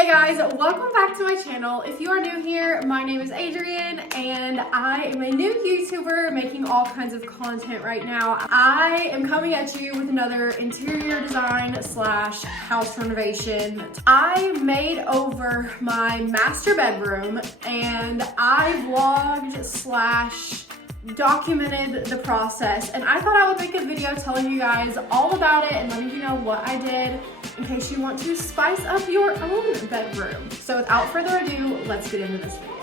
Hey guys, welcome back to my channel. If you are new here, my name is Adrienne and I am a new YouTuber making all kinds of content right now. I am coming at you with another interior design slash house renovation. I made over my master bedroom and I vlogged slash documented the process, and I thought I would make a video telling you guys all about it and letting you know what I did in case you want to spice up your own bedroom. So without further ado, let's get into this video.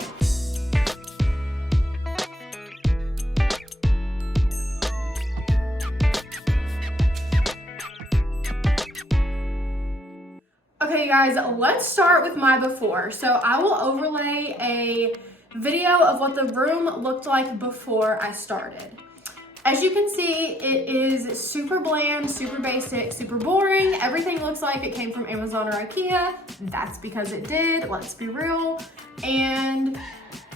Okay guys, let's start with my before. So I will overlay a video of what the room looked like before I started. As you can see, it is super bland, super basic, super boring. Everything looks like it came from Amazon or IKEA. That's because it did, let's be real. And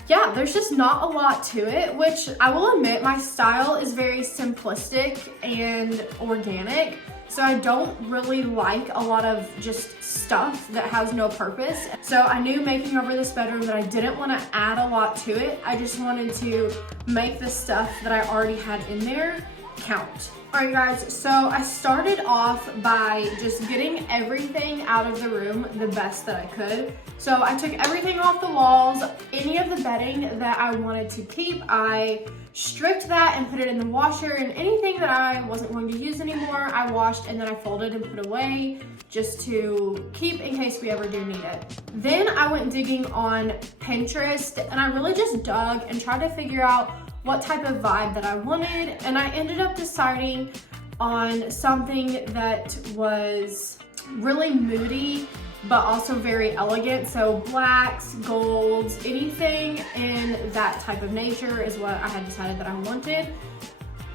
yeah, there's just not a lot to it, which I will admit my style is very simplistic and organic. So I don't really like a lot of just stuff that has no purpose. So I knew making over this bedroom that I didn't want to add a lot to it. I just wanted to make the stuff that I already had in there count. Alright guys, so I started off by just getting everything out of the room the best that I could. So I took everything off the walls, any of the bedding that I wanted to keep, I stripped that and put it in the washer, and anything that I wasn't going to use anymore, I washed and then I folded and put away just to keep in case we ever do need it. Then I went digging on Pinterest and I really just dug and tried to figure out what type of vibe that I wanted, and I ended up deciding on something that was really moody but also very elegant. So blacks, golds, anything in that type of nature is what I had decided that I wanted.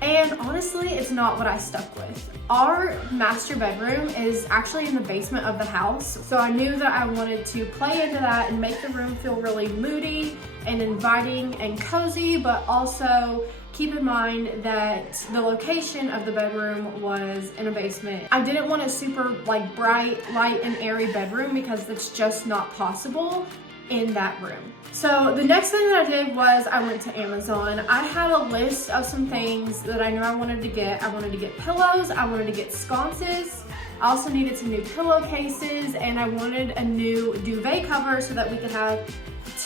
And honestly, it's not what I stuck with. Our master bedroom is actually in the basement of the house. So I knew that I wanted to play into that and make the room feel really moody and inviting and cozy, but also keep in mind that the location of the bedroom was in a basement. I didn't want a super like bright, light and airy bedroom because that's just not possible in that room. So the next thing that I did was I went to Amazon. I had a list of some things that I knew I wanted to get. I wanted to get pillows, I wanted to get sconces, I also needed some new pillowcases, and I wanted a new duvet cover so that we could have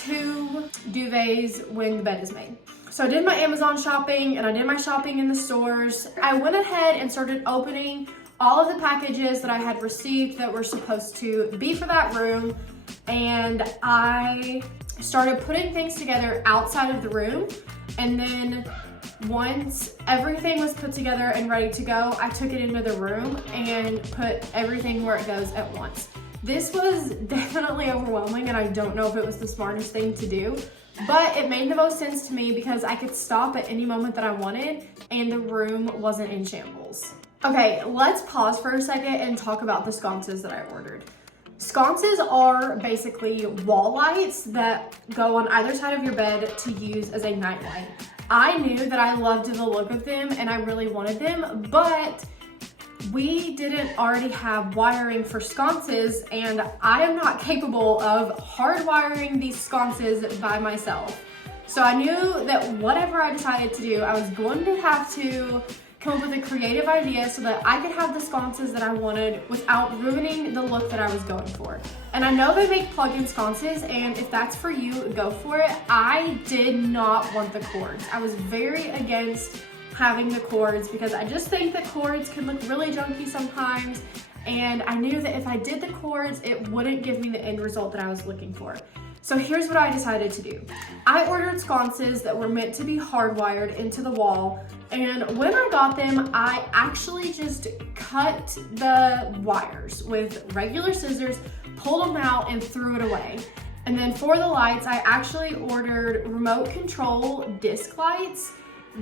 2 duvets when the bed is made. So I did my Amazon shopping and I did my shopping in the stores. I went ahead and started opening all of the packages that I had received that were supposed to be for that room, and I started putting things together outside of the room. And then once everything was put together and ready to go, I took it into the room and put everything where it goes at once. This was definitely overwhelming and I don't know if it was the smartest thing to do, but it made the most sense to me because I could stop at any moment that I wanted and the room wasn't in shambles. Okay, let's pause for a second and talk about the sconces that I ordered. Sconces are basically wall lights that go on either side of your bed to use as a night light. I knew that I loved the look of them and I really wanted them, but we didn't already have wiring for sconces and I am not capable of hardwiring these sconces by myself. So I knew that whatever I decided to do, I was going to have to come up with a creative idea so that I could have the sconces that I wanted without ruining the look that I was going for. And I know they make plug-in sconces, and if that's for you, go for it. I did not want the cords. I was very against having the cords because I just think that cords can look really junky sometimes, and I knew that if I did the cords, it wouldn't give me the end result that I was looking for. So here's what I decided to do. I ordered sconces that were meant to be hardwired into the wall, and when I got them, I actually just cut the wires with regular scissors, pulled them out, and threw it away. And then for the lights, I actually ordered remote control disc lights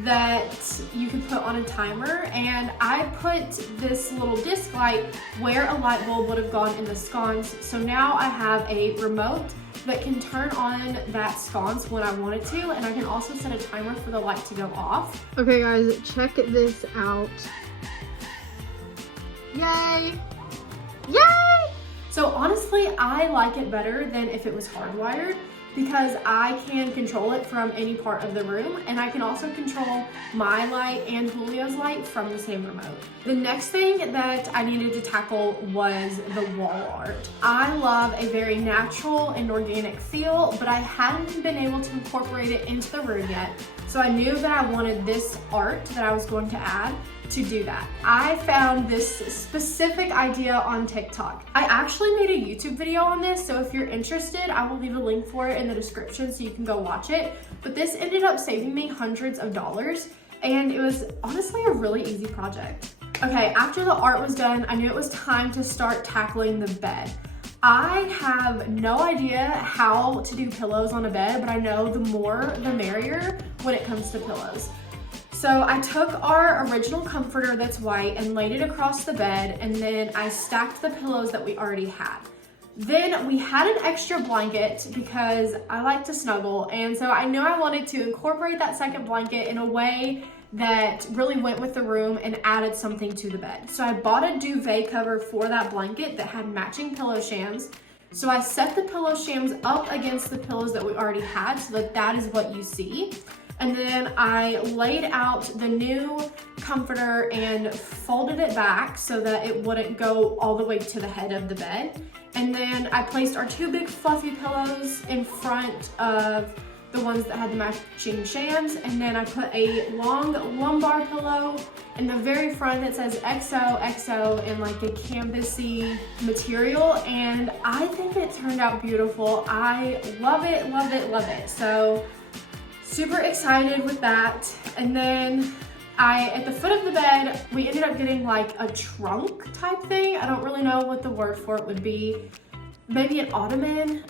that you can put on a timer, and I put this little disc light where a light bulb would have gone in the sconce. So now I have a remote that can turn on that sconce when I want it to, and I can also set a timer for the light to go off. Okay guys, check this out. Yay! Yay! So So honestly, I like it better than if it was hardwired because I can control it from any part of the room, and I can also control my light and Julio's light from the same remote. The next thing that I needed to tackle was the wall art. I love a very natural and organic feel, but I hadn't been able to incorporate it into the room yet. So I knew that I wanted this art that I was going to add to do that. I found this specific idea on TikTok. I actually made a YouTube video on this, so if you're interested, I will leave a link for it in the description so you can go watch it. But this ended up saving me hundreds of dollars, and it was honestly a really easy project. Okay, after the art was done, I knew it was time to start tackling the bed. I have no idea how to do pillows on a bed, but I know the more the merrier when it comes to pillows. So I took our original comforter that's white and laid it across the bed, and then I stacked the pillows that we already had. Then we had an extra blanket because I like to snuggle, and so I knew I wanted to incorporate that second blanket in a way that really went with the room and added something to the bed. So I bought a duvet cover for that blanket that had matching pillow shams. So I set the pillow shams up against the pillows that we already had so that that is what you see. And then I laid out the new comforter and folded it back so that it wouldn't go all the way to the head of the bed. And then I placed our two big fluffy pillows in front of the ones that had the matching shams. And then I put a long lumbar pillow in the very front that says XOXO in like a canvasy material. And I think it turned out beautiful. I love it, love it, love it. So super excited with that. And then at the foot of the bed, we ended up getting like a trunk type thing. I don't really know what the word for it would be. Maybe an ottoman,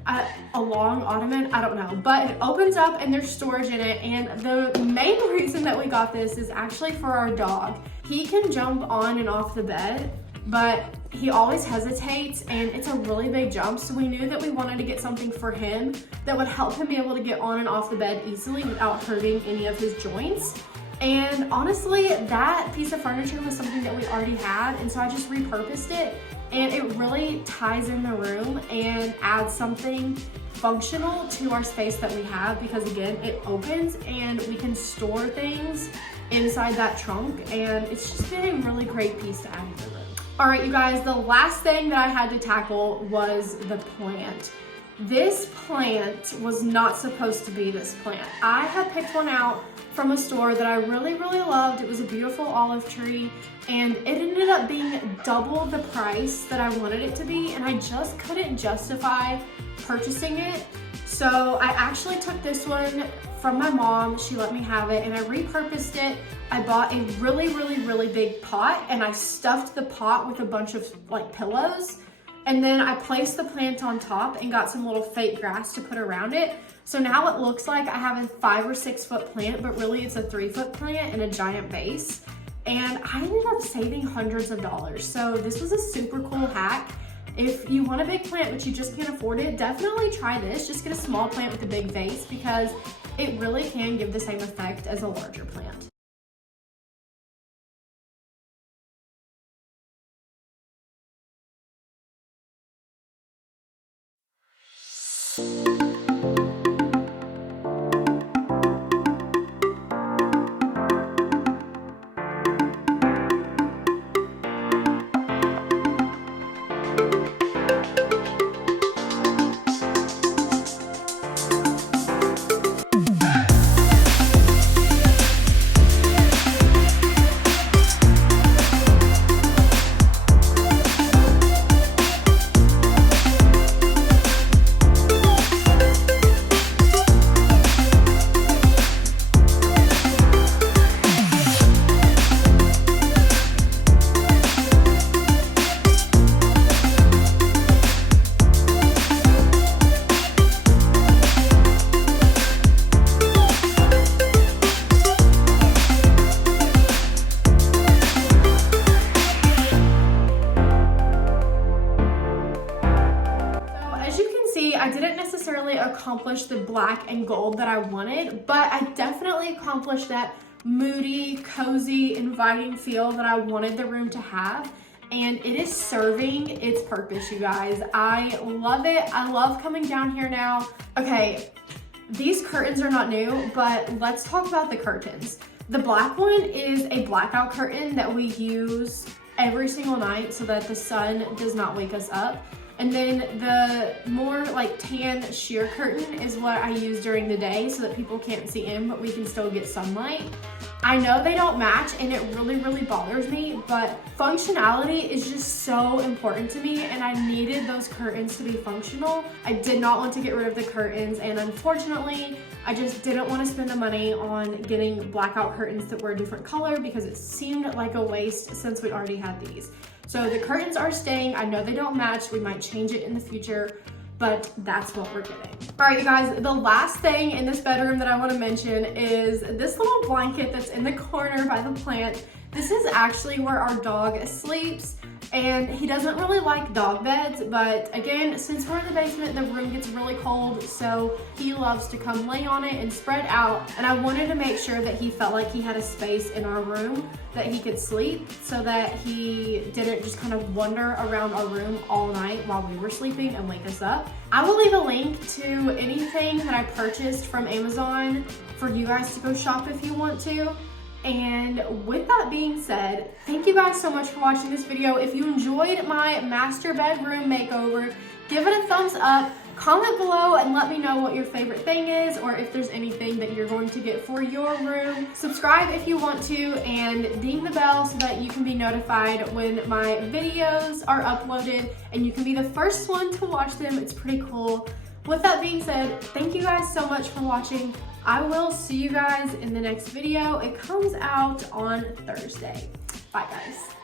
a long ottoman, I don't know. But it opens up and there's storage in it. And the main reason that we got this is actually for our dog. He can jump on and off the bed, but he always hesitates, and it's a really big jump. So we knew that we wanted to get something for him that would help him be able to get on and off the bed easily without hurting any of his joints. And honestly, that piece of furniture was something that we already had, and so I just repurposed it, and it really ties in the room and adds something functional to our space that we have, because again, it opens and we can store things inside that trunk, and it's just been a really great piece to add to the room. All right, you guys, the last thing that I had to tackle was the plant. This plant was not supposed to be this plant. I had picked one out from a store that I really, really loved. It was a beautiful olive tree, and it ended up being double the price that I wanted it to be, and I just couldn't justify purchasing it. So I actually took this one from my mom. She let me have it, and I repurposed it. I bought a really, really, really big pot, and I stuffed the pot with a bunch of like pillows. And then I placed the plant on top and got some little fake grass to put around it. So now it looks like I have a 5 or 6 foot plant, but really it's a 3 foot plant in a giant vase. And I ended up saving hundreds of dollars. So this was a super cool hack. If you want a big plant but you just can't afford it, definitely try this. Just get a small plant with a big vase, because it really can give the same effect as a larger plant. I didn't necessarily accomplish the black and gold that I wanted, but I definitely accomplished that moody, cozy, inviting feel that I wanted the room to have. and it is serving its purpose, you guys. I love it. I love coming down here now. Okay, these curtains are not new, but let's talk about the curtains. The black one is a blackout curtain that we use every single night so that the sun does not wake us up. And then the more like tan sheer curtain is what I use during the day so that people can't see in, but we can still get sunlight. I know they don't match and it really, really bothers me, but functionality is just so important to me and I needed those curtains to be functional. I did not want to get rid of the curtains, and unfortunately, I just didn't want to spend the money on getting blackout curtains that were a different color because it seemed like a waste since we already had these. So the curtains are staying. I know they don't match. We might change it in the future, but that's what we're getting. All right, you guys, the last thing in this bedroom that I want to mention is this little blanket that's in the corner by the plant. This is actually where our dog sleeps, and he doesn't really like dog beds, but again, since we're in the basement, the room gets really cold, so he loves to come lay on it and spread out, and I wanted to make sure that he felt like he had a space in our room that he could sleep so that he didn't just kind of wander around our room all night while we were sleeping and wake us up. I will leave a link to anything that I purchased from Amazon for you guys to go shop if you want to. And with that being said, thank you guys so much for watching this video. If you enjoyed my master bedroom makeover, give it a thumbs up, comment below and let me know what your favorite thing is, or if there's anything that you're going to get for your room. Subscribe if you want to, and ding the bell so that you can be notified when my videos are uploaded and you can be the first one to watch them. It's pretty cool. With that being said, thank you guys so much for watching. I will see you guys in the next video. It comes out on Thursday. Bye, guys.